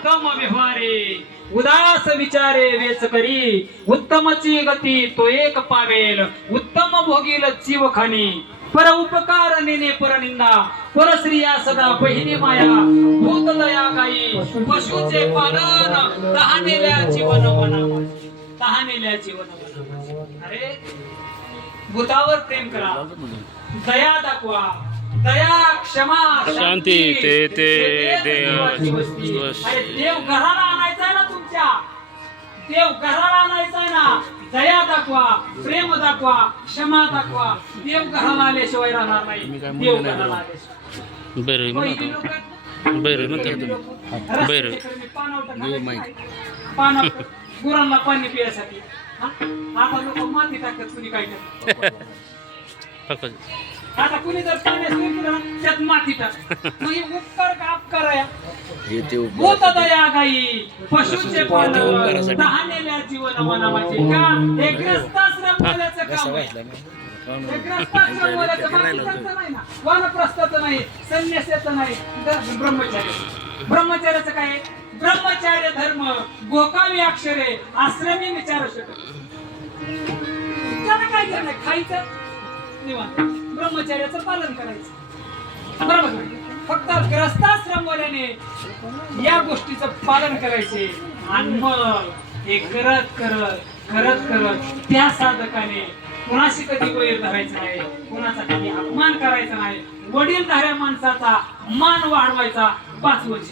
उत्तम व्यवहारे उदास विचारे वेच करी उत्तमची गती तो एक पावेल उत्तम भोगील जीव खाणी पर उपकार नेने परनिंदा परश्रिया सदा पहिली माया भूत दया गाई पशुचे पालन तहानेल्या जीवन मनामध्ये तहानेल्या जीवन मनामध्ये अरे भूतावर प्रेम करा दया दाखवा दया क्षमा शांती ते देवाची वस्ती. अरे देव घराला आणायचा आहे ना तुमच्या देव घराला आणायचा आहे ना दया दाखवा प्रेम दाखवा क्षमा दाखवा देव घराला आल्याशिवाय राहणार नाही देव घराला आल्याशिवाय पहिली लोकं पानावर गुरांना पाणी पिण्यासाठी आता लोक माती टाकतात कुणी काय करतात आता कुणी जर पाण्यास केलं त्यात माती टाक मग हे उपकार का अपकार आहे भूत दया गाई पशुचे पालन तहानेल्या जीवन मनामाचे का हे ग्रस्ताश्रम बोलायचं काम आहे हे ग्रस्ताश्रम बोलायचं बाकीचं नाही ना वानप्रस्थाचं नाही संन्यासाचं नाही ब्रह्मचार्याचं काय ब्रह्मचार्य धर्म गोकावी अक्षरे आश्रमी विचारू शकत त्याला काय करणार खायचं निवांत ब्रह्मचर्याचं पालन करायचं बरोबर फक्त ग्रस्ताश्रम वाल्याने या गोष्टीचं पालन करायचे आणि मग हे करत करत त्या साधकाने कुणाशी कधी वैर धरायचं नाही कुणाचा कधी अपमान करायचा नाही वडीलधाऱ्या माणसाचा मान वाढवायचा 5 वर्ष